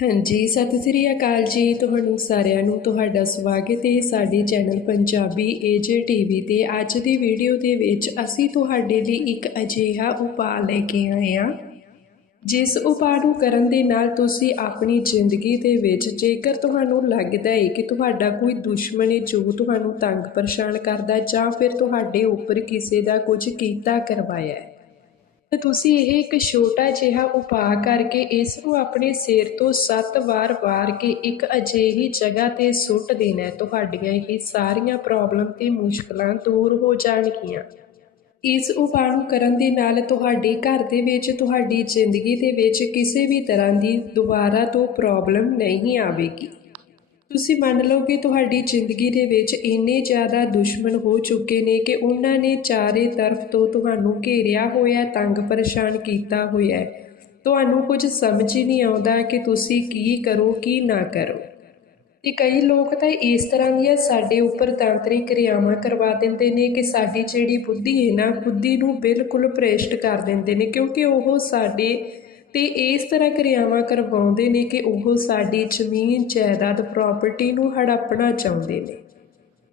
ਹਾਂਜੀ, ਸਤਿ ਸ੍ਰੀ ਅਕਾਲ ਜੀ। ਤੁਹਾਨੂੰ ਸਾਰਿਆਂ ਨੂੰ ਤੁਹਾਡਾ ਸਵਾਗਤ ਹੈ ਸਾਡੇ ਚੈਨਲ ਪੰਜਾਬੀ ਏਜੇ ਟੀਵੀ ਤੇ। ਅੱਜ ਦੀ ਵੀਡੀਓ ਦੇ ਵਿੱਚ ਅਸੀਂ ਤੁਹਾਡੇ ਲਈ ਇੱਕ ਅਜਿਹਾ ਉਪਾਅ ਲੈ ਕੇ ਆਏ ਹਾਂ, ਜਿਸ ਉਪਾਅ ਨੂੰ ਕਰਨ ਦੇ ਨਾਲ ਤੁਸੀਂ ਆਪਣੀ ਜ਼ਿੰਦਗੀ ਦੇ ਵਿੱਚ ਜੇਕਰ ਤੁਹਾਨੂੰ ਲੱਗਦਾ ਹੈ ਕਿ ਤੁਹਾਡਾ ਕੋਈ ਦੁਸ਼ਮਣ ਹੈ, ਜੋ ਤੁਹਾਨੂੰ ਤੰਗ ਪਰੇਸ਼ਾਨ ਕਰਦਾ ਜਾਂ ਫਿਰ ਤੁਹਾਡੇ ਉੱਪਰ ਕਿਸੇ ਦਾ ਕੁਝ ਕੀਤਾ ਕਰਵਾਇਆ ਹੈ ਤੁਸੀਂ ਇਹ ਇੱਕ ਛੋਟਾ ਜਿਹਾ ਉਪਾਅ ਕਰਕੇ ਇਸ ਨੂੰ ਆਪਣੇ ਸਿਰ ਤੋਂ 7 ਵਾਰ ਵਾਰ ਕੇ ਇੱਕ ਅਜਿਹੀ ਜਗ੍ਹਾ ਤੇ ਸੁੱਟ ਦੇਣਾ ਤੁਹਾਡੀਆਂ ਇਹ ਸਾਰੀਆਂ ਪ੍ਰੋਬਲਮ ਤੇ ਮੁਸ਼ਕਲਾਂ ਦੂਰ ਹੋ ਜਾਣਗੀਆਂ। ਇਸ ਉਪਾਅ ਨੂੰ ਕਰਨ ਦੇ ਨਾਲ ਤੁਹਾਡੇ ਘਰ ਦੇ ਵਿੱਚ, ਤੁਹਾਡੀ ਜ਼ਿੰਦਗੀ ਦੇ ਵਿੱਚ ਕਿਸੇ ਵੀ ਤਰ੍ਹਾਂ ਦੀ ਦੁਬਾਰਾ ਤੋਂ ਪ੍ਰੋਬਲਮ ਨਹੀਂ ਆਵੇਗੀ। ਤੁਸੀਂ ਮੰਨ ਲਓ ਕਿ ਤੁਹਾਡੀ ਜ਼ਿੰਦਗੀ ਦੇ ਵਿੱਚ ਇੰਨੇ ਜ਼ਿਆਦਾ ਦੁਸ਼ਮਣ ਹੋ ਚੁੱਕੇ ਨੇ ਕਿ ਉਹਨਾਂ ਨੇ ਚਾਰੇ ਤਰਫ ਤੋਂ ਤੁਹਾਨੂੰ ਘੇਰਿਆ ਹੋਇਆ, ਤੰਗ ਪਰੇਸ਼ਾਨ ਕੀਤਾ ਹੋਇਆ ਹੈ। ਤੁਹਾਨੂੰ ਕੁਝ ਸਮਝ ਹੀ ਨਹੀਂ ਆਉਂਦਾ ਕਿ ਤੁਸੀਂ ਕੀ ਕਰੋ, ਕੀ ਨਾ ਕਰੋ। ਤੇ ਕਈ ਲੋਕ ਤਾਂ ਇਸ ਤਰ੍ਹਾਂ ਦੀਆਂ ਸਾਡੇ ਉੱਪਰ ਤਾਂਤਰਿਕ ਕਿਰਿਆਵਾਂ ਕਰਵਾ ਦਿੰਦੇ ਨੇ ਕਿ ਸਾਡੀ ਜਿਹੜੀ ਬੁੱਧੀ ਹੈ ਨਾ, ਬੁੱਧੀ ਨੂੰ ਬਿਲਕੁਲ ਪ੍ਰੇਸ਼ਟ ਕਰ ਦਿੰਦੇ ਨੇ ਕਿਉਂਕਿ ਉਹ ਸਾਡੇ ਤੇ ਇਸ ਤਰ੍ਹਾਂ ਕਿਰਿਆਵਾਂ ਕਰਵਾਉਂਦੇ ਨੇ ਕਿ ਉਹ ਸਾਡੀ ਜ਼ਮੀਨ, ਜਾਇਦਾਦ ਪ੍ਰਾਪਰਟੀ ਨੂੰ ਹੜੱਪਣਾ ਚਾਹੁੰਦੇ ਨੇ।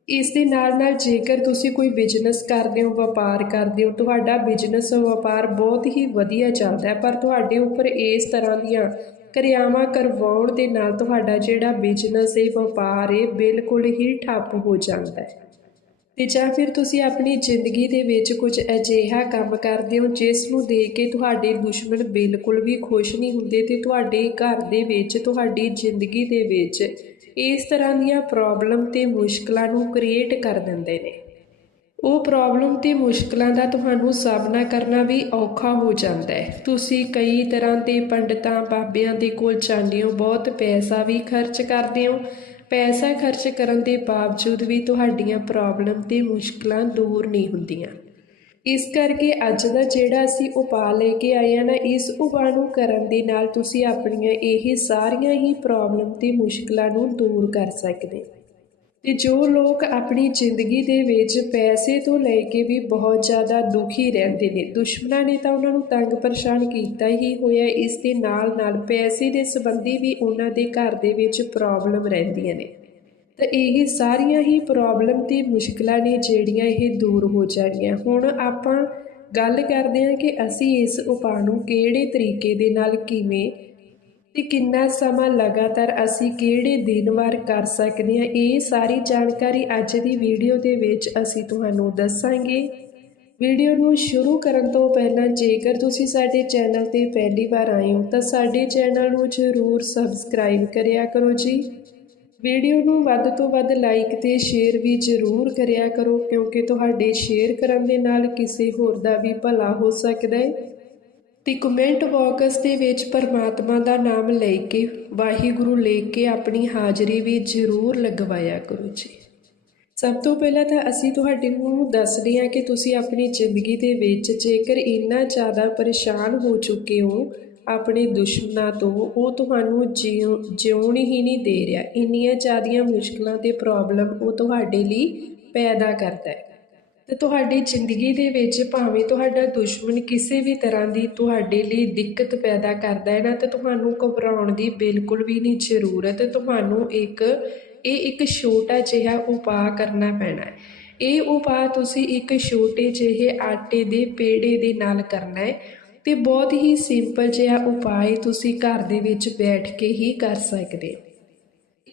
ਇਸ ਦੇ ਨਾਲ ਨਾਲ ਜੇਕਰ ਤੁਸੀਂ ਕੋਈ ਬਿਜ਼ਨਸ ਕਰਦੇ ਹੋ, ਵਪਾਰ ਕਰਦੇ ਹੋ, ਤੁਹਾਡਾ ਬਿਜ਼ਨਸ ਵਪਾਰ ਬਹੁਤ ਹੀ ਵਧੀਆ ਚੱਲਦਾ ਹੈ, ਪਰ ਤੁਹਾਡੇ ਉੱਪਰ ਇਸ ਤਰ੍ਹਾਂ ਦੀਆਂ ਕਿਰਿਆਵਾਂ ਕਰਵਾਉਣ ਦੇ ਨਾਲ ਤੁਹਾਡਾ ਜਿਹੜਾ ਬਿਜ਼ਨਸ ਹੈ, ਵਪਾਰ ਹੈ, ਬਿਲਕੁਲ ਹੀ ਠੱਪ ਹੋ ਜਾਂਦਾ ਹੈ। ਤੇ ਜਾਂ ਫਿਰ ਤੁਸੀਂ ਆਪਣੀ ਜ਼ਿੰਦਗੀ ਦੇ ਵਿੱਚ ਕੁਝ ਅਜਿਹਾ ਕੰਮ ਕਰਦੇ ਹੋ, ਜਿਸ ਨੂੰ ਦੇਖ ਕੇ ਤੁਹਾਡੇ ਦੁਸ਼ਮਣ ਬਿਲਕੁਲ ਵੀ ਖੁਸ਼ ਨਹੀਂ ਹੁੰਦੇ ਤੇ ਤੁਹਾਡੇ ਘਰ ਦੇ ਵਿੱਚ, ਤੁਹਾਡੀ ਜ਼ਿੰਦਗੀ ਦੇ ਵਿੱਚ ਇਸ ਤਰ੍ਹਾਂ ਦੀਆਂ ਪ੍ਰੋਬਲਮ ਤੇ ਮੁਸ਼ਕਲਾਂ ਨੂੰ ਕ੍ਰੀਏਟ ਕਰ ਦਿੰਦੇ ਨੇ। ਉਹ ਪ੍ਰੋਬਲਮ ਤੇ ਮੁਸ਼ਕਲਾਂ ਦਾ ਤੁਹਾਨੂੰ ਸਾਹਮਣਾ ਕਰਨਾ ਵੀ ਔਖਾ ਹੋ ਜਾਂਦਾ ਹੈ। ਤੁਸੀਂ ਕਈ ਤਰ੍ਹਾਂ ਦੇ ਪੰਡਤਾਂ ਬਾਬਿਆਂ ਦੇ ਕੋਲ ਜਾਂਦੇ ਹੋ, ਬਹੁਤ ਪੈਸਾ ਵੀ ਖਰਚ ਕਰਦੇ ਹੋ ਪੈਸਾ ਖਰਚ ਕਰਨ ਦੇ ਬਾਵਜੂਦ ਵੀ ਤੁਹਾਡੀਆਂ ਪ੍ਰੋਬਲਮ ਤੇ ਮੁਸ਼ਕਲਾਂ ਦੂਰ ਨਹੀਂ ਹੁੰਦੀਆਂ। ਇਸ ਕਰਕੇ ਅੱਜ ਦਾ ਜਿਹੜਾ ਅਸੀਂ ਉਪਾਅ ਲੈ ਕੇ ਆਏ ਆ ਨਾ, ਇਸ ਉਪਾਅ ਨੂੰ ਕਰਨ ਦੇ ਨਾਲ ਤੁਸੀਂ ਆਪਣੀਆਂ ਇਹ ਸਾਰੀਆਂ ਹੀ ਪ੍ਰੋਬਲਮ ਤੇ ਮੁਸ਼ਕਲਾਂ ਨੂੰ ਦੂਰ ਕਰ ਸਕਦੇ ਤੇ ਜੋ ਲੋਕ ਆਪਣੀ ਜ਼ਿੰਦਗੀ ਦੇ ਵਿੱਚ ਪੈਸੇ ਤੋਂ ਲੈ ਕੇ ਵੀ ਬਹੁਤ ਜ਼ਿਆਦਾ ਦੁਖੀ ਰਹਿੰਦੇ ਨੇ, ਦੁਸ਼ਮਣਾਂ ਨੇ ਤਾਂ ਉਹਨਾਂ ਨੂੰ ਤੰਗ ਪਰੇਸ਼ਾਨ ਕੀਤਾ ਹੀ ਹੋਇਆ ਇਸ ਦੇ ਨਾਲ ਨਾਲ ਪੈਸੇ ਦੇ ਸੰਬੰਧੀ ਵੀ ਉਹਨਾਂ ਦੇ ਘਰ ਦੇ ਵਿੱਚ ਪ੍ਰੋਬਲਮ ਰਹਿੰਦੀਆਂ ਨੇ। ਤਾਂ ਇਹ ਸਾਰੀਆਂ ਹੀ ਪ੍ਰੋਬਲਮ ਤੇ ਮੁਸ਼ਕਲਾਂ ਨੇ ਜਿਹੜੀਆਂ ਇਹ ਦੂਰ ਹੋ ਜਾਣਗੀਆਂ ਹੁਣ ਆਪਾਂ ਗੱਲ ਕਰਦੇ ਹਾਂ ਕਿ ਅਸੀਂ ਇਸ ਉਪਾਅ ਨੂੰ ਕਿਹੜੇ ਤਰੀਕੇ ਦੇ ਨਾਲ ਕਿਵੇਂ ਤੇ ਕਿੰਨਾ ਸਮਾਂ ਲਗਾਤਾਰ ਅਸੀਂ ਕਿਹੜੇ ਦਿਨ ਵਾਰ ਕਰ ਸਕਦੇ ਹਾਂ, ਇਹ ਸਾਰੀ ਜਾਣਕਾਰੀ ਅੱਜ ਦੀ ਵੀਡੀਓ ਦੇ ਵਿੱਚ ਅਸੀਂ ਤੁਹਾਨੂੰ ਦੱਸਾਂਗੇ। ਵੀਡੀਓ ਨੂੰ ਸ਼ੁਰੂ ਕਰਨ ਤੋਂ ਪਹਿਲਾਂ ਜੇਕਰ ਤੁਸੀਂ ਸਾਡੇ ਚੈਨਲ ਤੇ ਪਹਿਲੀ ਵਾਰ ਆਏ ਹੋ, ਤਾਂ ਸਾਡੇ ਚੈਨਲ ਨੂੰ ਜ਼ਰੂਰ ਸਬਸਕ੍ਰਾਈਬ ਕਰਿਆ ਕਰੋ ਜੀ। ਵੀਡੀਓ ਨੂੰ ਵੱਧ ਤੋਂ ਵੱਧ ਲਾਈਕ ਤੇ ਸ਼ੇਅਰ ਵੀ ਜ਼ਰੂਰ ਕਰਿਆ ਕਰੋ, ਕਿਉਂਕਿ ਤੁਹਾਡੇ ਸ਼ੇਅਰ ਕਰਨ ਦੇ ਨਾਲ ਕਿਸੇ ਹੋਰ ਦਾ ਵੀ ਭਲਾ ਹੋ ਸਕਦਾ ਹੈ। ਤੇ ਕਮੈਂਟ ਬਾਕਸ ਦੇ ਵਿੱਚ ਪਰਮਾਤਮਾ ਦਾ ਨਾਮ ਲੈ ਕੇ, ਵਾਹਿਗੁਰੂ ਲੈ ਕੇ ਆਪਣੀ ਹਾਜ਼ਰੀ ਵੀ ਜ਼ਰੂਰ ਲਗਵਾਇਆ ਕਰੋ ਜੀ। ਸਭ ਤੋਂ ਪਹਿਲਾਂ ਤਾਂ ਅਸੀਂ ਤੁਹਾਡੇ ਨੂੰ ਦੱਸਦੇ ਹਾਂ ਕਿ ਤੁਸੀਂ ਆਪਣੀ ਜ਼ਿੰਦਗੀ ਦੇ ਵਿੱਚ ਜੇਕਰ ਇੰਨਾ ਜ਼ਿਆਦਾ ਪਰੇਸ਼ਾਨ ਹੋ ਚੁੱਕੇ ਹੋ, ਆਪਣੇ ਦੁਸ਼ਮਣਾਂ ਤੋਂ, ਉਹ ਤੁਹਾਨੂੰ ਜਿਉ, ਜਿਉਣ ਹੀ ਨਹੀਂ ਦੇ ਰਿਹਾ। ਇੰਨੀਆਂ ਜ਼ਿਆਦੀਆਂ ਮੁਸ਼ਕਲਾਂ ਤੇ ਪ੍ਰੋਬਲਮ ਉਹ ਤੁਹਾਡੇ ਲਈ ਪੈਦਾ ਕਰਦਾ ਹੈ। ਤੇ ਤੁਹਾਡੀ ਜ਼ਿੰਦਗੀ ਦੇ ਵਿੱਚ ਭਾਵੇਂ ਤੁਹਾਡਾ ਦੁਸ਼ਮਣ ਕਿਸੇ ਵੀ ਤਰ੍ਹਾਂ ਦੀ ਤੁਹਾਡੇ ਲਈ ਦਿੱਕਤ ਪੈਦਾ ਕਰਦਾ ਹੈ ਨਾ, ਤਾਂ ਤੁਹਾਨੂੰ ਘਬਰਾਉਣ ਦੀ ਬਿਲਕੁਲ ਵੀ ਨਹੀਂ ਜ਼ਰੂਰਤ। ਤੁਹਾਨੂੰ ਇੱਕ, ਇਹ ਇੱਕ ਛੋਟਾ ਜਿਹਾ ਉਪਾਅ ਕਰਨਾ ਪੈਣਾ ਹੈ। ਇਹ ਉਪਾਅ ਤੁਸੀਂ ਇੱਕ ਛੋਟੇ ਜਿਹੇ ਆਟੇ ਦੇ ਪੇੜੇ ਦੇ ਨਾਲ ਕਰਨਾ ਹੈ ਤੇ ਬਹੁਤ ਹੀ ਸਿੰਪਲ ਜਿਹਾ ਉਪਾਅ ਤੁਸੀਂ ਘਰ ਦੇ ਵਿੱਚ ਬੈਠ ਕੇ ਹੀ ਕਰ ਸਕਦੇ ਹੋ।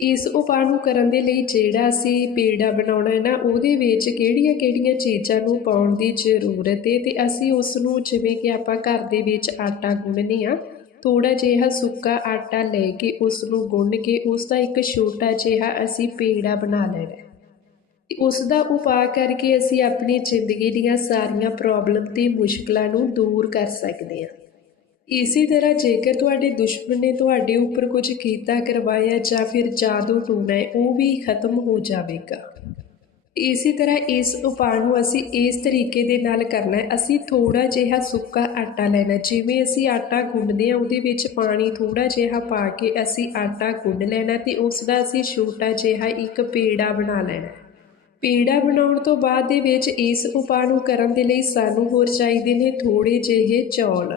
ਇਸ ਉਪਾਅ ਨੂੰ ਕਰਨ ਦੇ ਲਈ ਜਿਹੜਾ ਅਸੀਂ ਪੇੜਾ ਬਣਾਉਣਾ ਹੈ ਨਾ, ਉਹਦੇ ਵਿੱਚ ਕਿਹੜੀਆਂ-ਕਿਹੜੀਆਂ ਚੀਜ਼ਾਂ ਨੂੰ ਪਾਉਣ ਦੀ ਜ਼ਰੂਰਤ ਹੈ ਤੇ ਅਸੀਂ ਉਸ ਨੂੰ ਜਿਵੇਂ ਕਿ ਆਪਾਂ ਘਰ ਦੇ ਵਿੱਚ ਆਟਾ ਗੁੰਨਦੇ ਆ ਥੋੜਾ ਜਿਹਾ ਸੁੱਕਾ ਆਟਾ ਲੈ ਕੇ ਉਸ ਨੂੰ ਗੁੰਨ ਕੇ ਉਸ ਦਾ ਇੱਕ ਛੋਟਾ ਜਿਹਾ ਅਸੀਂ ਪੇੜਾ ਬਣਾ ਲੈਣਾ ਹੈ। ਉਸ ਦਾ ਉਪਾਅ ਕਰਕੇ ਅਸੀਂ ਆਪਣੀ ਜ਼ਿੰਦਗੀ ਦੀਆਂ ਸਾਰੀਆਂ ਪ੍ਰੋਬਲਮ ਤੇ ਮੁਸ਼ਕਲਾਂ ਨੂੰ ਦੂਰ ਕਰ ਸਕਦੇ ਹਾਂ। ਇਸੇ ਤਰ੍ਹਾਂ ਜੇਕਰ ਤੁਹਾਡੇ ਦੁਸ਼ਮਣ ਨੇ ਤੁਹਾਡੇ ਉੱਪਰ ਕੁਝ ਕੀਤਾ, ਕਰਵਾਇਆ ਜਾਂ ਫਿਰ ਜਾਦੂ ਟੂਣਾ ਹੈ ਉਹ ਵੀ ਖਤਮ ਹੋ ਜਾਵੇਗਾ। ਇਸੇ ਤਰ੍ਹਾਂ ਇਸ ਉਪਾਅ ਨੂੰ ਅਸੀਂ ਇਸ ਤਰੀਕੇ ਦੇ ਨਾਲ ਕਰਨਾ ਹੈ। ਅਸੀਂ ਥੋੜਾ ਜਿਹਾ ਸੁੱਕਾ ਆਟਾ ਲੈਣਾ ਜਿਵੇਂ ਅਸੀਂ ਆਟਾ ਗੁੰਨਦੇ ਹਾਂ, ਉਹਦੇ ਵਿੱਚ ਪਾਣੀ ਥੋੜਾ ਜਿਹਾ ਪਾ ਕੇ ਅਸੀਂ ਆਟਾ ਗੁੰਨ ਲੈਣਾ ਤੇ ਉਸ ਦਾ ਅਸੀਂ ਛੋਟਾ ਜਿਹਾ ਇੱਕ ਪੇੜਾ ਬਣਾ ਲੈਣਾ ਪੇੜਾ ਬਣਾਉਣ ਤੋਂ ਬਾਅਦ ਦੇ ਵਿੱਚ ਇਸ ਉਪਾਅ ਨੂੰ ਕਰਨ ਦੇ ਲਈ ਸਾਨੂੰ ਹੋਰ ਚਾਹੀਦੇ ਨੇ ਥੋੜੇ ਜਿਹੇ ਚੌਲ।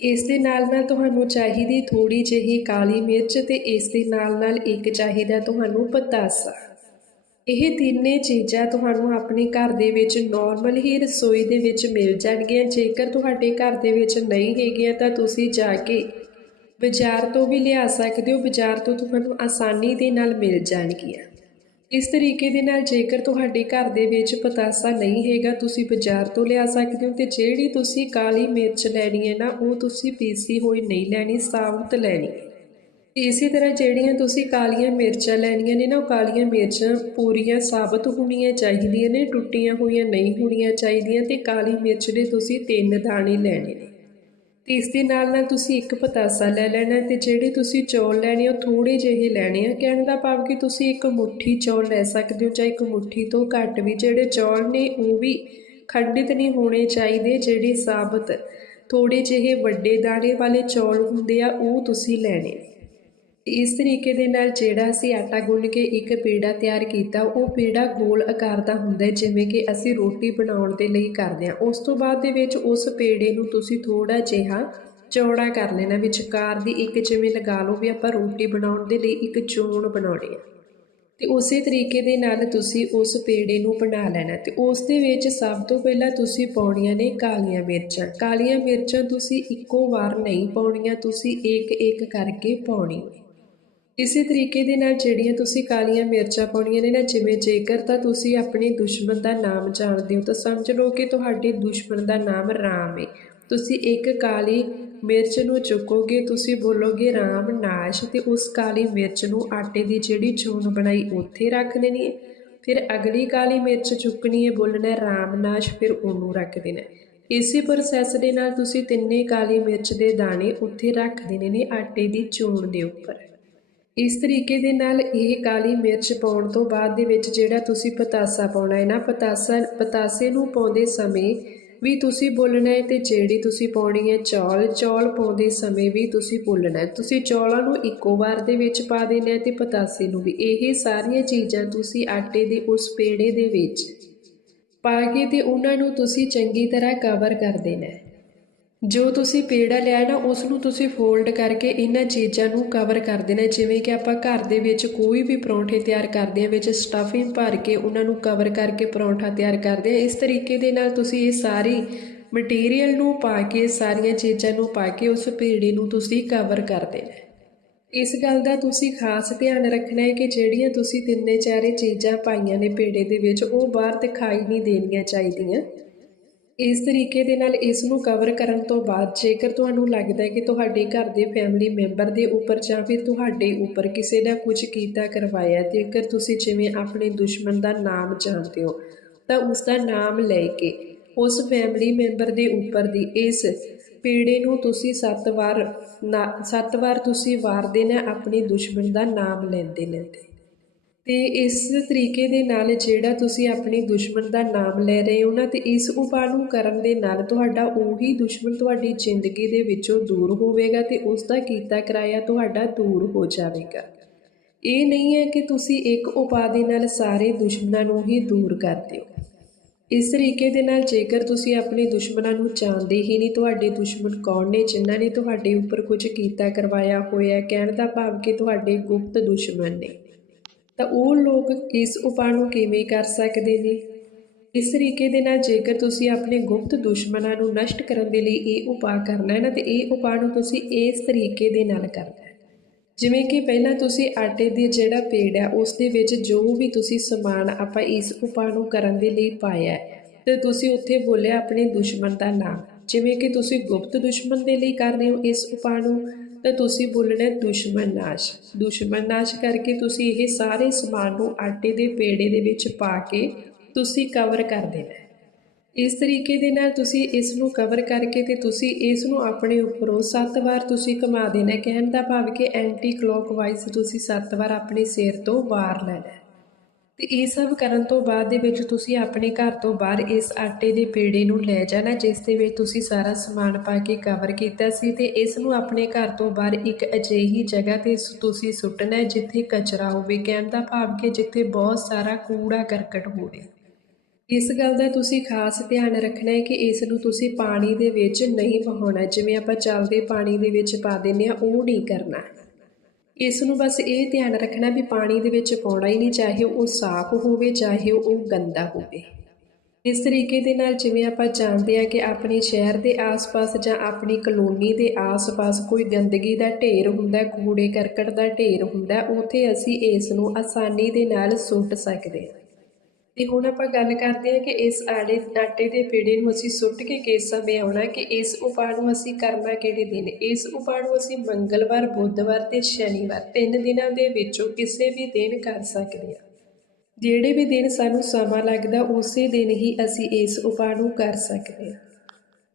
ਇਸ ਦੇ ਨਾਲ ਨਾਲ ਤੁਹਾਨੂੰ ਚਾਹੀਦੀ ਥੋੜੀ ਜਿਹੀ ਕਾਲੀ ਮਿਰਚ ਤੇ ਇਸ ਦੇ ਨਾਲ ਨਾਲ ਇੱਕ ਚਾਹੀਦਾ ਤੁਹਾਨੂੰ ਪਤਾਸਾ। ਇਹ ਤਿੰਨੇ ਚੀਜ਼ਾਂ ਤੁਹਾਨੂੰ ਆਪਣੇ ਘਰ ਦੇ ਵਿੱਚ ਨਾਰਮਲ ਹੀ ਰਸੋਈ ਦੇ ਵਿੱਚ ਮਿਲ ਜਾਣਗੀਆਂ। ਜੇਕਰ ਤੁਹਾਡੇ ਘਰ ਦੇ ਵਿੱਚ ਨਹੀਂ ਹੈਗੀਆਂ ਤਾਂ ਤੁਸੀਂ ਜਾ ਕੇ ਬਾਜ਼ਾਰ ਤੋਂ ਵੀ ਲਿਆ ਸਕਦੇ ਹੋ। ਬਾਜ਼ਾਰ ਤੋਂ ਤੁਹਾਨੂੰ ਆਸਾਨੀ ਦੇ ਨਾਲ ਮਿਲ ਜਾਣਗੀਆਂ। ਇਸ ਤਰੀਕੇ ਦੇ ਨਾਲ ਜੇਕਰ ਤੁਹਾਡੇ ਘਰ ਦੇ ਵਿੱਚ ਪਤਾਸਾ ਨਹੀਂ ਹੈਗਾ, ਤੁਸੀਂ ਬਾਜ਼ਾਰ ਤੋਂ ਲਿਆ ਸਕਦੇ ਹੋ ਤੇ ਜਿਹੜੀ ਤੁਸੀਂ ਕਾਲੀ ਮਿਰਚ ਲੈਣੀ ਹੈ ਨਾ, ਉਹ ਤੁਸੀਂ ਪੀਸੀ ਹੋਈ ਨਹੀਂ ਲੈਣੀ, ਸਾਬਤ ਲੈਣੀ। ਇਸੇ ਤਰ੍ਹਾਂ ਜਿਹੜੀਆਂ ਤੁਸੀਂ ਕਾਲੀਆਂ ਮਿਰਚਾਂ ਲੈਣੀਆਂ ਨੇ ਨਾ, ਉਹ ਕਾਲੀਆਂ ਮਿਰਚਾਂ ਪੂਰੀਆਂ ਸਾਬਤ ਹੋਣੀਆਂ ਚਾਹੀਦੀਆਂ ਨੇ, ਟੁੱਟੀਆਂ ਹੋਈਆਂ ਨਹੀਂ ਹੋਣੀਆਂ ਚਾਹੀਦੀਆਂ ਤੇ ਕਾਲੀ ਮਿਰਚ ਦੇ ਤੁਸੀਂ ਤਿੰਨ ਦਾਣੇ ਲੈਣੇ ਨੇ। ਤੇ ਇਸ ਦੇ ਨਾਲ ਨਾਲ ਤੁਸੀਂ ਇੱਕ ਪਤਾਸਾ ਲੈ ਲੈਣਾ ਤੇ ਜਿਹੜੇ ਤੁਸੀਂ ਚੌਲ ਲੈਣੇ ਉਹ ਥੋੜੇ ਜਿਹੇ ਲੈਣੇ ਆ। ਕਹਿਣ ਦਾ ਭਾਵ ਕਿ ਤੁਸੀਂ ਇੱਕ ਮੁੱਠੀ ਚੌਲ ਲੈ ਸਕਦੇ ਹੋ, ਚਾਹੇ ਇੱਕ ਮੁੱਠੀ ਤੋਂ ਘੱਟ ਵੀ। ਜਿਹੜੇ ਚੌਲ ਨੇ, ਉਹ ਵੀ ਖੰਡਿਤ ਨਹੀਂ ਹੋਣੇ ਚਾਹੀਦੇ, ਜਿਹੜੇ ਸਾਬਤ ਥੋੜੇ ਜਿਹੇ ਵੱਡੇ ਦਾਣੇ ਵਾਲੇ ਚੌਲ ਹੁੰਦੇ ਆ, ਉਹ ਤੁਸੀਂ ਲੈਣੇ ਇਸ ਤਰੀਕੇ ਦੇ ਨਾਲ ਜਿਹੜਾ ਅਸੀਂ ਆਟਾ ਗੁੰਨ ਕੇ ਇੱਕ ਪੇੜਾ ਤਿਆਰ ਕੀਤਾ, ਉਹ ਪੇੜਾ ਗੋਲ ਆਕਾਰ ਦਾ ਹੁੰਦਾ ਜਿਵੇਂ ਕਿ ਅਸੀਂ ਰੋਟੀ ਬਣਾਉਣ ਦੇ ਲਈ ਕਰਦੇ ਹਾਂ। ਉਸ ਤੋਂ ਬਾਅਦ ਦੇ ਵਿੱਚ ਉਸ ਪੇੜੇ ਨੂੰ ਤੁਸੀਂ ਥੋੜਾ ਜਿਹਾ ਚੌੜਾ ਕਰ ਲੈਣਾ। ਵਿਚਕਾਰ ਦੀ ਇੱਕ ਜਿਵੇਂ ਲਗਾ ਲਓ ਵੀ ਆਪਾਂ ਰੋਟੀ ਬਣਾਉਣ ਦੇ ਲਈ ਇੱਕ ਚੋਣ ਬਣਾਉਣੀ ਹੈ। ਤੇ ਉਸੇ ਤਰੀਕੇ ਦੇ ਨਾਲ ਤੁਸੀਂ ਉਸ ਪੇੜੇ ਨੂੰ ਬਣਾ ਲੈਣਾ ਤੇ ਉਸ ਦੇ ਵਿੱਚ ਸਭ ਤੋਂ ਪਹਿਲਾਂ ਤੁਸੀਂ ਪਾਉਣੀਆਂ ਨੇ ਕਾਲੀਆਂ ਮਿਰਚਾਂ। ਕਾਲੀਆਂ ਮਿਰਚਾਂ ਤੁਸੀਂ ਇੱਕੋ ਵਾਰ ਨਹੀਂ ਪਾਉਣੀਆਂ, ਤੁਸੀਂ ਇੱਕ ਇੱਕ ਕਰਕੇ ਪਾਉਣੀ ਇਸੇ ਤਰੀਕੇ ਦੇ ਨਾਲ ਜਿਹੜੀਆਂ ਤੁਸੀਂ ਕਾਲੀਆਂ ਮਿਰਚਾਂ ਪਾਉਣੀਆਂ ਨੇ ਨਾ, ਜਿਵੇਂ ਜੇਕਰ ਤਾਂ ਤੁਸੀਂ ਆਪਣੇ ਦੁਸ਼ਮਣ ਦਾ ਨਾਮ ਜਾਣਦੇ ਹੋ, ਤਾਂ ਸਮਝ ਲਓ ਕਿ ਤੁਹਾਡੇ ਦੁਸ਼ਮਣ ਦਾ ਨਾਮ ਰਾਮ ਹੈ ਤੁਸੀਂ ਇੱਕ ਕਾਲੀ ਮਿਰਚ ਨੂੰ ਚੁੱਕੋਗੇ, ਤੁਸੀਂ ਬੋਲੋਗੇ ਰਾਮ ਨਾਸ਼, ਤੇ ਉਸ ਕਾਲੀ ਮਿਰਚ ਨੂੰ ਆਟੇ ਦੀ ਜਿਹੜੀ ਚੂਨ ਬਣਾਈ, ਉੱਥੇ ਰੱਖ ਦੇਣੀ ਹੈ ਫਿਰ ਅਗਲੀ ਕਾਲੀ ਮਿਰਚ ਚੁੱਕਣੀ ਹੈ ਬੋਲਣਾ ਰਾਮ ਨਾਸ਼, ਫਿਰ ਉਹਨੂੰ ਰੱਖ ਦੇਣਾ ਇਸੇ ਪ੍ਰੋਸੈਸ ਦੇ ਨਾਲ ਤੁਸੀਂ ਤਿੰਨੇ ਕਾਲੀ ਮਿਰਚ ਦੇ ਦਾਣੇ ਉੱਥੇ ਰੱਖ ਦੇਣੇ ਨੇ, ਆਟੇ ਦੀ ਚੂਣ ਦੇ ਉੱਪਰ। ਇਸ ਤਰੀਕੇ ਦੇ ਨਾਲ ਇਹ ਕਾਲੀ ਮਿਰਚ ਪਾਉਣ ਤੋਂ ਬਾਅਦ ਦੇ ਵਿੱਚ ਜਿਹੜਾ ਤੁਸੀਂ ਪਤਾਸਾ ਪਾਉਣਾ ਹੈ ਨਾ, ਪਤਾਸਾ, ਪਤਾਸੇ ਨੂੰ ਪਾਉਂਦੇ ਸਮੇਂ ਵੀ ਤੁਸੀਂ ਬੋਲਣਾ ਹੈ ਤੇ ਜਿਹੜੀ ਤੁਸੀਂ ਪਾਉਣੀ ਹੈ ਚੌਲ ਚੌਲ ਪਾਉਂਦੇ ਸਮੇਂ ਵੀ ਤੁਸੀਂ ਬੋਲਣਾ ਹੈ। ਤੁਸੀਂ ਚੌਲਾਂ ਨੂੰ ਇੱਕੋ ਵਾਰ ਦੇ ਵਿੱਚ ਪਾ ਦੇਣਾ ਹੈ ਤੇ ਪਤਾਸੇ ਨੂੰ ਵੀ। ਇਹ ਸਾਰੀਆਂ ਚੀਜ਼ਾਂ ਤੁਸੀਂ ਆਟੇ ਦੇ ਉਸ ਪੇੜੇ ਦੇ ਵਿੱਚ ਪਾ ਕੇ ਤੇ ਉਹਨਾਂ ਨੂੰ ਤੁਸੀਂ ਚੰਗੀ ਤਰ੍ਹਾਂ ਕਵਰ ਕਰ ਦੇਣਾ ਹੈ। ਜੋ ਤੁਸੀਂ ਪੇੜਾ ਲਿਆ ਨਾ ਉਸ ਨੂੰ ਤੁਸੀਂ ਫੋਲਡ ਕਰਕੇ ਇਹਨਾਂ ਚੀਜ਼ਾਂ ਨੂੰ ਕਵਰ ਕਰ ਦੇਣਾ ਜਿਵੇਂ ਕਿ ਆਪਾਂ ਘਰ ਦੇ ਵਿੱਚ ਕੋਈ ਵੀ ਪਰੌਂਠੇ ਤਿਆਰ ਕਰਦੇ ਆ ਵਿੱਚ ਸਟਫਿੰਗ ਭਰ ਕੇ ਉਹਨਾਂ ਨੂੰ ਕਵਰ ਕਰਕੇ ਪਰੌਂਠਾ ਤਿਆਰ ਕਰਦੇ ਆ ਇਸ ਤਰੀਕੇ ਦੇ ਨਾਲ ਤੁਸੀਂ ਇਹ ਸਾਰੀ ਮਟੀਰੀਅਲ ਨੂੰ ਪਾ ਕੇ, ਸਾਰੀਆਂ ਚੀਜ਼ਾਂ ਨੂੰ ਪਾ ਕੇ ਉਸ ਪੇੜੇ ਨੂੰ ਤੁਸੀਂ ਕਵਰ ਕਰ ਦੇਣਾ ਇਸ ਗੱਲ ਦਾ ਤੁਸੀਂ ਖਾਸ ਧਿਆਨ ਰੱਖਣਾ ਹੈ ਕਿ ਜਿਹੜੀਆਂ ਤੁਸੀਂ ਤਿੰਨੇ ਚਾਰੇ ਚੀਜ਼ਾਂ ਪਾਈਆਂ ਨੇ ਪੇੜੇ ਦੇ ਵਿੱਚ, ਉਹ ਬਾਹਰ ਦਿਖਾਈ ਨਹੀਂ ਦੇਣੀਆਂ ਚਾਹੀਦੀਆਂ। ਇਸ ਤਰੀਕੇ ਦੇ ਨਾਲ ਇਸ ਨੂੰ ਕਵਰ ਕਰਨ ਤੋਂ ਬਾਅਦ ਜੇਕਰ ਤੁਹਾਨੂੰ ਲੱਗਦਾ ਹੈ ਕਿ ਤੁਹਾਡੇ ਘਰ ਦੇ ਫੈਮਿਲੀ ਮੈਂਬਰ ਦੇ ਉੱਪਰ ਜਾਂ ਫਿਰ ਤੁਹਾਡੇ ਉੱਪਰ ਕਿਸੇ ਨੇ ਕੁਝ ਕੀਤਾ, ਕਰਵਾਇਆ, ਜੇਕਰ ਤੁਸੀਂ ਜਿਵੇਂ ਆਪਣੇ ਦੁਸ਼ਮਣ ਦਾ ਨਾਮ ਜਾਣਦੇ ਹੋ, ਤਾਂ ਉਸ ਦਾ ਨਾਮ ਲੈ ਕੇ ਉਸ ਫੈਮਿਲੀ ਮੈਂਬਰ ਦੇ ਉੱਪਰ ਦੀ ਇਸ ਪੀੜੇ ਨੂੰ ਤੁਸੀਂ ਸੱਤ ਵਾਰ ਨਾ- ਸੱਤ ਵਾਰ ਤੁਸੀਂ ਵਾਰ ਦੇਣਾ, ਆਪਣੇ ਦੁਸ਼ਮਣ ਦਾ ਨਾਮ ਲੈਂਦੇ ਲੈਂਦੇ ਅਤੇ ਇਸ ਤਰੀਕੇ ਦੇ ਨਾਲ ਜਿਹੜਾ ਤੁਸੀਂ ਆਪਣੇ ਦੁਸ਼ਮਣ ਦਾ ਨਾਮ ਲੈ ਰਹੇ ਹੋ ਨਾ ਅਤੇ ਇਸ ਉਪਾਅ ਨੂੰ ਕਰਨ ਦੇ ਨਾਲ ਤੁਹਾਡਾ ਉਹੀ ਦੁਸ਼ਮਣ ਤੁਹਾਡੀ ਜ਼ਿੰਦਗੀ ਦੇ ਵਿੱਚੋਂ ਦੂਰ ਹੋਵੇਗਾ ਅਤੇ ਉਸ ਦਾ ਕੀਤਾ ਕਰਾਇਆ ਤੁਹਾਡਾ ਦੂਰ ਹੋ ਜਾਵੇਗਾ। ਇਹ ਨਹੀਂ ਹੈ ਕਿ ਤੁਸੀਂ ਇੱਕ ਉਪਾਅ ਦੇ ਨਾਲ ਸਾਰੇ ਦੁਸ਼ਮਣਾਂ ਨੂੰ ਹੀ ਦੂਰ ਕਰ ਦਿਓ। ਇਸ ਤਰੀਕੇ ਦੇ ਨਾਲ ਜੇਕਰ ਤੁਸੀਂ ਆਪਣੇ ਦੁਸ਼ਮਣਾਂ ਨੂੰ ਜਾਣਦੇ ਹੀ ਨਹੀਂ, ਤੁਹਾਡੇ ਦੁਸ਼ਮਣ ਕੌਣ ਨੇ, ਜਿਨ੍ਹਾਂ ਨੇ ਤੁਹਾਡੇ ਉੱਪਰ ਕੁਝ ਕੀਤਾ ਕਰਵਾਇਆ ਹੋਇਆ ਕਹਿਣ ਦਾ ਭਾਵ ਕਿ ਤੁਹਾਡੇ ਗੁਪਤ ਦੁਸ਼ਮਣ ਨੇ। ਤਾਂ ਉਹ ਲੋਕ ਇਸ ਉਪਾਅ ਨੂੰ ਕਿਵੇਂ ਕਰ ਸਕਦੇ ਨੇ? ਇਸ ਤਰੀਕੇ ਦੇ ਨਾਲ ਜੇਕਰ ਤੁਸੀਂ ਆਪਣੇ ਗੁਪਤ ਦੁਸ਼ਮਣਾਂ ਨੂੰ ਨਸ਼ਟ ਕਰਨ ਦੇ ਲਈ ਇਹ ਉਪਾਅ ਕਰਨਾ ਹੈ ਨਾ ਤੇ ਇਹ ਉਪਾਅ ਨੂੰ ਤੁਸੀਂ ਇਸ ਤਰੀਕੇ ਦੇ ਨਾਲ ਕਰਨਾ ਹੈ ਜਿਵੇਂ ਕਿ ਪਹਿਲਾਂ ਤੁਸੀਂ ਆਟੇ ਦੇ ਜਿਹੜਾ ਪੇੜ ਹੈ ਉਸ ਦੇ ਵਿੱਚ ਜੋ ਵੀ ਤੁਸੀਂ ਸਮਾਨ ਆਪਾਂ ਇਸ ਉਪਾਅ ਨੂੰ ਕਰਨ ਦੇ ਲਈ ਪਾਇਆ ਹੈ, ਤੇ ਤੁਸੀਂ ਉੱਥੇ ਬੋਲਿਆ ਆਪਣੇ ਦੁਸ਼ਮਣ ਦਾ ਨਾਮ। ਜਿਵੇਂ ਕਿ ਤੁਸੀਂ ਗੁਪਤ ਦੁਸ਼ਮਣ ਦੇ ਲਈ ਕਰ ਰਹੇ ਹੋ ਇਸ ਉਪਾਅ ਨੂੰ, ਤਾਂ ਤੁਸੀਂ ਬੋਲਣਾ ਦੁਸ਼ਮਣ ਨਾਸ਼। ਦੁਸ਼ਮਣ ਨਾਸ਼ ਕਰਕੇ ਤੁਸੀਂ ਇਹ ਸਾਰੇ ਸਮਾਨ ਨੂੰ ਆਟੇ ਦੇ ਪੇੜੇ ਦੇ ਵਿੱਚ ਪਾ ਕੇ ਤੁਸੀਂ ਕਵਰ ਕਰ ਦੇਣਾ ਇਸ ਤਰੀਕੇ ਦੇ ਨਾਲ ਤੁਸੀਂ ਇਸ ਨੂੰ ਕਵਰ ਕਰਕੇ ਤੇ ਤੁਸੀਂ ਇਸ ਨੂੰ ਆਪਣੇ ਉੱਪਰੋਂ ਸੱਤ ਵਾਰ ਤੁਸੀਂ ਘੁਮਾ ਦੇਣਾ ਕਹਿਣ ਦਾ ਭਾਵ ਕਿ ਐਂਟੀ ਕਲੌਕਵਾਈਜ਼ ਤੁਸੀਂ ਸੱਤ ਵਾਰ ਆਪਣੇ ਸਿਰ ਤੋਂ ਵਾਰ ਲੈਣਾ ਤੇ ਇਹ ਸਭ ਕਰਨ ਤੋਂ ਬਾਅਦ ਦੇ ਵਿੱਚ ਤੁਸੀਂ ਆਪਣੇ ਘਰ ਤੋਂ ਬਾਹਰ ਇਸ ਆਟੇ ਦੇ ਪੇੜੇ ਨੂੰ ਲੈ ਜਾਣਾ, ਜਿਸ ਦੇ ਵਿੱਚ ਤੁਸੀਂ ਸਾਰਾ ਸਮਾਨ ਪਾ ਕੇ ਕਵਰ ਕੀਤਾ ਸੀ ਤੇ ਇਸ ਨੂੰ ਆਪਣੇ ਘਰ ਤੋਂ ਬਾਹਰ ਇੱਕ ਅਜਿਹੀ ਜਗ੍ਹਾ ਤੇ ਸ- ਤੁਸੀਂ ਸੁੱਟਣਾ ਜਿੱਥੇ ਕਚਰਾ ਹੋਵੇ। ਕਹਿਣ ਦਾ ਭਾਵ ਕਿ ਜਿੱਥੇ ਬਹੁਤ ਸਾਰਾ ਕੂੜਾ ਕਰਕਟ ਹੋਵੇ ਇਸ ਗੱਲ ਦਾ ਤੁਸੀਂ ਖਾਸ ਧਿਆਨ ਰੱਖਣਾ ਹੈ ਕਿ ਇਸ ਨੂੰ ਤੁਸੀਂ ਪਾਣੀ ਦੇ ਵਿੱਚ ਨਹੀਂ ਵਹਾਉਣਾ। ਜਿਵੇਂ ਆਪਾਂ ਚੱਲਦੇ ਪਾਣੀ ਦੇ ਵਿੱਚ ਪਾ ਦਿੰਦੇ ਆ ਉਹ ਨਹੀਂ ਕਰਨਾ ਇਸ ਨੂੰ ਬਸ ਇਹ ਧਿਆਨ ਰੱਖਣਾ ਵੀ ਪਾਣੀ ਦੇ ਵਿੱਚ ਪਾਉਣਾ ਹੀ ਨਹੀਂ, ਚਾਹੇ ਉਹ ਸਾਫ਼ ਹੋਵੇ, ਚਾਹੇ ਉਹ ਗੰਦਾ ਹੋਵੇ। ਇਸ ਤਰੀਕੇ ਦੇ ਨਾਲ ਜਿਵੇਂ ਆਪਾਂ ਜਾਣਦੇ ਆ ਕਿ ਆਪਣੇ ਸ਼ਹਿਰ ਦੇ ਆਸ-ਪਾਸ ਜਾਂ ਆਪਣੀ ਕਲੋਨੀ ਦੇ ਆਸ-ਪਾਸ ਕੋਈ ਗੰਦਗੀ ਦਾ ਢੇਰ ਹੁੰਦਾ, ਕੂੜੇ ਕਰਕਟ ਦਾ ਢੇਰ ਹੁੰਦਾ, ਉੱਥੇ ਅਸੀਂ ਇਸ ਨੂੰ ਆਸਾਨੀ ਦੇ ਨਾਲ ਸੁੱਟ ਸਕਦੇ ਹਾਂ। ਤੇ ਹੁਣ ਆਪਾਂ ਗੱਲ ਕਰਦੇ ਹਾਂ ਕਿ ਇਸ ਆੜੇ ਆਟੇ ਦੇ ਪੇੜੇ ਨੂੰ ਅਸੀਂ ਸੁੱਟ ਕੇ ਕਿਸ ਸਮੇਂ ਆਉਣਾ ਕਿ ਇਸ ਉਪਾਅ ਨੂੰ ਅਸੀਂ ਕਰਨਾ ਕਿਹੜੇ ਦਿਨ? ਇਸ ਉਪਾਅ ਨੂੰ ਅਸੀਂ ਮੰਗਲਵਾਰ, ਬੁੱਧਵਾਰ ਤੇ ਸ਼ਨੀਵਾਰ, ਤਿੰਨ ਦਿਨਾਂ ਦੇ ਵਿੱਚੋਂ ਕਿਸੇ ਵੀ ਦਿਨ ਕਰ ਸਕਦੇ ਹਾਂ। ਜਿਹੜੇ ਵੀ ਦਿਨ ਸਾਨੂੰ ਸਮਾਂ ਲੱਗਦਾ, ਉਸੇ ਦਿਨ ਹੀ ਅਸੀਂ ਇਸ ਉਪਾਅ ਨੂੰ ਕਰ ਸਕਦੇ ਹਾਂ।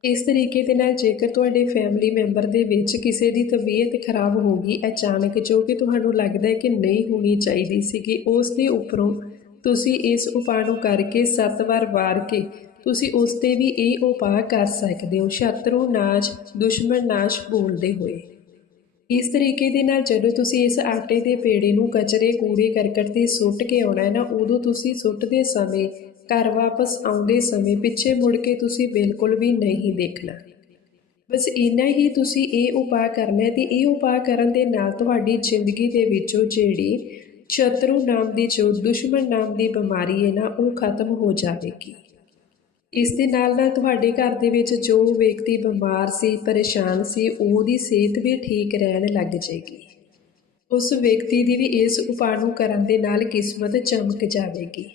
ਇਸ ਤਰੀਕੇ ਦੇ ਨਾਲ ਜੇਕਰ ਤੁਹਾਡੇ ਫੈਮਿਲੀ ਮੈਂਬਰ ਦੇ ਵਿੱਚ ਕਿਸੇ ਦੀ ਤਬੀਅਤ ਖਰਾਬ ਹੋ ਗਈ, ਅਚਾਨਕ ਜੋ ਕਿ ਤੁਹਾਨੂੰ ਲੱਗਦਾ ਹੈ ਕਿ ਨਹੀਂ ਹੋਣੀ ਚਾਹੀਦੀ ਸੀਗੀ, ਉਸ ਦੇ ਉੱਪਰੋਂ ਤੁਸੀਂ ਇਸ ਉਪਾਅ ਨੂੰ ਕਰਕੇ ਸੱਤ ਵਾਰ ਵਾਰ ਕੇ, ਤੁਸੀਂ ਉਸ ਤੇ ਵੀ ਇਹ ਉਪਾਅ ਕਰ ਸਕਦੇ ਹੋ। ਸ਼ਤਰੂ ਨਾਸ਼ ਦੁਸ਼ਮਣ ਨਾਸ਼ ਬੋਲਦੇ ਹੋਏ। ਇਸ ਤਰੀਕੇ ਦੇ ਨਾਲ ਜਦੋਂ ਤੁਸੀਂ ਇਸ ਆਟੇ ਦੇ ਪੇੜੇ ਨੂੰ ਕਚਰੇ, ਕੂੜੇ, ਕਰਕਟ ਤੇ ਸੁੱਟ ਕੇ ਆਉਣਾ ਹੈ ਨਾ, ਉਦੋਂ ਤੁਸੀਂ ਸੁੱਟਦੇ ਸਮੇਂ, ਘਰ ਵਾਪਸ ਆਉਂਦੇ ਸਮੇਂ ਪਿੱਛੇ ਮੁੜ ਕੇ ਤੁਸੀਂ ਬਿਲਕੁਲ ਵੀ ਨਹੀਂ ਦੇਖਣਾ। ਬਸ ਇੰਨਾ ਹੀ ਤੁਸੀਂ ਇਹ ਉਪਾਅ ਕਰਨਾ ਹੈ ਤੇ ਇਹ ਉਪਾਅ ਕਰਨ ਦੇ ਨਾਲ ਤੁਹਾਡੀ ਜ਼ਿੰਦਗੀ ਦੇ ਵਿੱਚੋਂ ਜਿਹੜੀ ਸ਼ਤਰੂ ਨਾਮ ਦੀ ਜੋ ਦੁਸ਼ਮਣ ਨਾਮ ਦੀ ਬਿਮਾਰੀ ਹੈ ਨਾ, ਉਹ ਖਤਮ ਹੋ ਜਾਵੇਗੀ। ਇਸ ਦੇ ਨਾਲ ਨਾਲ ਤੁਹਾਡੇ ਘਰ ਦੇ ਵਿੱਚ ਜੋ ਵਿਅਕਤੀ ਬਿਮਾਰ ਸੀ, ਪਰੇਸ਼ਾਨ ਸੀ, ਉਹਦੀ ਸਿਹਤ ਵੀ ਠੀਕ ਰਹਿਣ ਲੱਗ ਜਾਏਗੀ ਉਸ ਵਿਅਕਤੀ ਦੀ ਵੀ ਇਸ ਉਪਾਅ ਨੂੰ ਕਰਨ ਦੇ ਨਾਲ ਕਿਸਮਤ ਚਮਕ ਜਾਵੇਗੀ।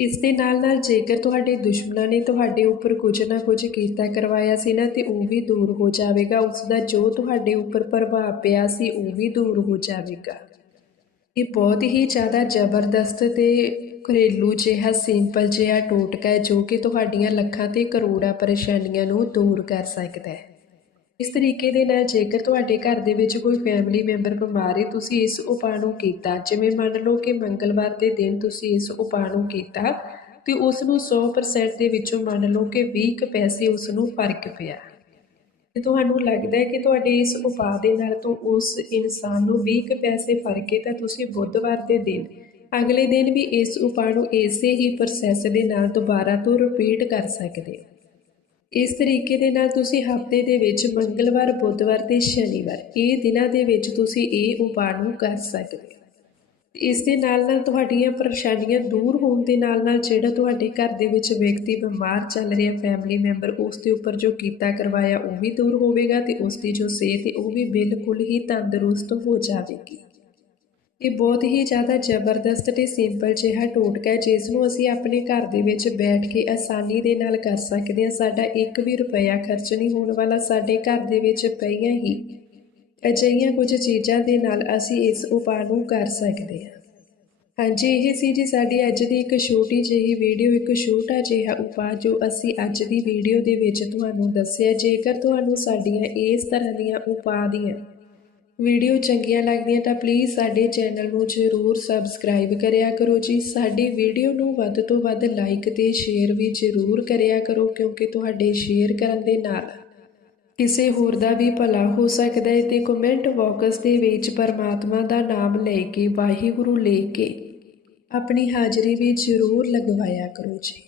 ਇਸ ਦੇ ਨਾਲ ਨਾਲ ਜੇਕਰ ਤੁਹਾਡੇ ਦੁਸ਼ਮਣਾਂ ਨੇ ਤੁਹਾਡੇ ਉੱਪਰ ਕੁਝ ਨਾ ਕੁਝ ਕੀਤਾ ਕਰਵਾਇਆ ਸੀ ਨਾ, ਤੇ ਉਹ ਵੀ ਦੂਰ ਹੋ ਜਾਵੇਗਾ। ਉਸ ਦਾ ਜੋ ਤੁਹਾਡੇ ਉੱਪਰ ਪ੍ਰਭਾਵ ਪਿਆ ਸੀ, ਉਹ ਵੀ ਦੂਰ ਹੋ ਜਾਵੇਗਾ। ਇਹ ਬਹੁਤ ਹੀ ਜ਼ਿਆਦਾ ਜ਼ਬਰਦਸਤ ਤੇ ਘਰੇਲੂ ਜਿਹਾ ਸਿੰਪਲ ਜਿਹਾ ਟੋਟਕਾ ਹੈ, ਜੋ ਕਿ ਤੁਹਾਡੀਆਂ ਲੱਖਾਂ ਤੇ ਕਰੋੜਾਂ ਪਰੇਸ਼ਾਨੀਆਂ ਨੂੰ ਦੂਰ ਕਰ ਸਕਦਾ ਹੈ। ਇਸ ਤਰੀਕੇ ਦੇ ਨਾਲ ਜੇਕਰ ਤੁਹਾਡੇ ਘਰ ਦੇ ਵਿੱਚ ਕੋਈ ਫੈਮਿਲੀ ਮੈਂਬਰ ਬਿਮਾਰ ਹੈ, ਤੁਸੀਂ ਇਸ ਉਪਾਅ ਨੂੰ ਕੀਤਾ। ਜਿਵੇਂ ਮੰਨ ਲਓ ਕਿ ਮੰਗਲਵਾਰ ਦੇ ਦਿਨ ਤੁਸੀਂ ਇਸ ਉਪਾਅ ਨੂੰ ਕੀਤਾ ਤੇ ਉਸ ਨੂੰ 100% ਦੇ ਵਿੱਚੋਂ ਮੰਨ ਲਓ ਕਿ 20 ਕੁ ਪੈਸੇ ਉਸ ਨੂੰ ਫ਼ਰਕ ਪਿਆ। ਤੇ ਤੁਹਾਨੂੰ ਲੱਗਦਾ ਹੈ ਕਿ ਤੁਹਾਡੇ ਇਸ ਉਪਾਅ ਦੇ ਨਾਲ ਤੋਂ ਉਸ ਇਨਸਾਨ ਨੂੰ 20 ਕੁ ਪੈਸੇ ਫ਼ਰਕ ਹੈ ਤਾਂ ਤੁਸੀਂ ਬੁੱਧਵਾਰ ਦੇ ਦਿਨ, ਅਗਲੇ ਦਿਨ ਵੀ ਇਸ ਉਪਾਅ ਨੂੰ ਇਸੇ ਹੀ ਪ੍ਰੋਸੈਸ ਦੇ ਨਾਲ ਦੁਬਾਰਾ ਤੋਂ ਰਿਪੀਟ ਕਰ ਸਕਦੇ ਹੋ? ਇਸ ਤਰੀਕੇ ਦੇ ਨਾਲ ਤੁਸੀਂ ਹਫ਼ਤੇ ਦੇ ਵਿੱਚ ਮੰਗਲਵਾਰ, ਬੁੱਧਵਾਰ ਤੇ ਸ਼ਨੀਵਾਰ ਇਹ ਦਿਨਾਂ ਦੇ ਵਿੱਚ ਤੁਸੀਂ ਇਹ ਉਪਾਅ ਨੂੰ ਕਰ ਸਕਦੇ ਹੋ। ਇਸ ਦੇ ਨਾਲ ਨਾਲ ਤੁਹਾਡੀਆਂ ਪਰੇਸ਼ਾਨੀਆਂ ਦੂਰ ਹੋਣ ਦੇ ਨਾਲ ਨਾਲ ਜਿਹੜਾ ਤੁਹਾਡੇ ਘਰ ਦੇ ਵਿੱਚ ਵਿਅਕਤੀ ਬਿਮਾਰ ਚੱਲ ਰਿਹਾ ਫੈਮਿਲੀ ਮੈਂਬਰ ਉਸ ਦੇ ਉੱਪਰ ਜੋ ਕੀਤਾ ਕਰਵਾਇਆ ਉਹ ਵੀ ਦੂਰ ਹੋਵੇਗਾ ਤੇ ਉਸ ਦੀ ਜੋ ਸਿਹਤ ਹੈ ਉਹ ਵੀ ਬਿਲਕੁਲ ਹੀ ਤੰਦਰੁਸਤ ਹੋ ਜਾਵੇਗੀ। ਇਹ ਬਹੁਤ ਹੀ ਜ਼ਿਆਦਾ ਜ਼ਬਰਦਸਤ ਤੇ ਸਿੰਪਲ ਜਿਹਾ ਟੋਟਕਾ ਹੈ ਜਿਸ ਨੂੰ ਅਸੀਂ ਆਪਣੇ ਘਰ ਦੇ ਵਿੱਚ ਬੈਠ ਕੇ ਆਸਾਨੀ ਦੇ ਨਾਲ ਕਰ ਸਕਦੇ ਹਾਂ। ਸਾਡਾ ਇੱਕ ਵੀ ਰੁਪਇਆ ਖਰਚ ਨਹੀਂ ਹੋਣ ਵਾਲਾ, ਸਾਡੇ ਘਰ ਦੇ ਵਿੱਚ ਪਈਆਂ ਹੀ ਅਜਿਹੀਆਂ ਕੁਝ ਚੀਜ਼ਾਂ ਦੇ ਨਾਲ ਅਸੀਂ ਇਸ ਉਪਾਅ ਨੂੰ ਕਰ ਸਕਦੇ ਹਾਂ। ਹਾਂਜੀ, ਇਹ ਸੀ ਜੀ ਸਾਡੀ ਅੱਜ ਦੀ ਇੱਕ ਛੋਟੀ ਜਿਹੀ ਵੀਡੀਓ, ਇੱਕ ਛੋਟਾ ਜਿਹਾ ਉਪਾਅ ਜੋ ਅਸੀਂ ਅੱਜ ਦੀ ਵੀਡੀਓ ਦੇ ਵਿੱਚ ਤੁਹਾਨੂੰ ਦੱਸਿਆ। ਜੇਕਰ ਤੁਹਾਨੂੰ ਸਾਡੀਆਂ ਇਸ ਤਰ੍ਹਾਂ ਦੀਆਂ ਉਪਾਅ ਦੀਆਂ ਵੀਡੀਓ ਚੰਗੀਆਂ ਲੱਗਦੀਆਂ ਤਾਂ ਪਲੀਜ਼ ਸਾਡੇ ਚੈਨਲ ਨੂੰ ਜ਼ਰੂਰ ਸਬਸਕ੍ਰਾਈਬ ਕਰਿਆ ਕਰੋ ਜੀ। ਸਾਡੀ ਵੀਡੀਓ ਨੂੰ ਵੱਧ ਤੋਂ ਵੱਧ ਲਾਈਕ ਤੇ ਸ਼ੇਅਰ ਵੀ ਜ਼ਰੂਰ ਕਰਿਆ ਕਰੋ, ਕਿਉਂਕਿ ਤੁਹਾਡੇ ਸ਼ੇਅਰ ਕਰਨ ਦੇ ਨਾਲ ਕਿਸੇ ਹੋਰ ਦਾ ਵੀ ਭਲਾ ਹੋ ਸਕਦਾ ਹੈ ਤੇ ਕਮੈਂਟ ਬਾਕਸ ਦੇ ਵਿੱਚ ਪਰਮਾਤਮਾ ਦਾ ਨਾਮ ਲੈ ਕੇ, ਵਾਹਿਗੁਰੂ ਲੈ ਕੇ ਆਪਣੀ ਹਾਜ਼ਰੀ ਵੀ ਜ਼ਰੂਰ ਲਗਵਾਇਆ ਕਰੋ ਜੀ।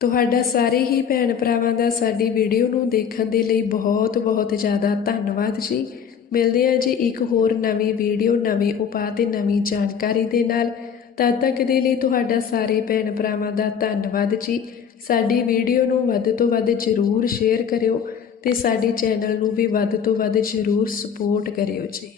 ਤੁਹਾਡਾ ਸਾਰੇ ਹੀ ਭੈਣ ਭਰਾਵਾਂ ਦਾ ਸਾਡੀ ਵੀਡੀਓ ਨੂੰ ਦੇਖਣ ਦੇ ਲਈ ਬਹੁਤ ਬਹੁਤ ਜ਼ਿਆਦਾ ਧੰਨਵਾਦ ਜੀ। ਮਿਲਦੇ ਹਾਂ ਜੀ ਇੱਕ ਹੋਰ ਨਵੀਂ ਵੀਡੀਓ ਨਵੇਂ ਉਪਾਅ ਤੇ ਨਵੀਂ ਜਾਣਕਾਰੀ ਦੇ ਨਾਲ। ਤਦ ਤੱਕ ਦੇ ਲਈ ਤੁਹਾਡਾ ਸਾਰੇ ਭੈਣ ਭਰਾਵਾਂ ਦਾ ਧੰਨਵਾਦ ਜੀ। ਸਾਡੀ ਵੀਡੀਓ ਨੂੰ ਵੱਧ ਤੋਂ ਵੱਧ ਜ਼ਰੂਰ ਸ਼ੇਅਰ ਕਰਿਓ। ਅਤੇ ਸਾਡੇ ਚੈਨਲ ਨੂੰ ਵੀ ਵੱਧ ਤੋਂ ਵੱਧ ਜ਼ਰੂਰ ਸਪੋਰਟ ਕਰਿਓ ਜੀ।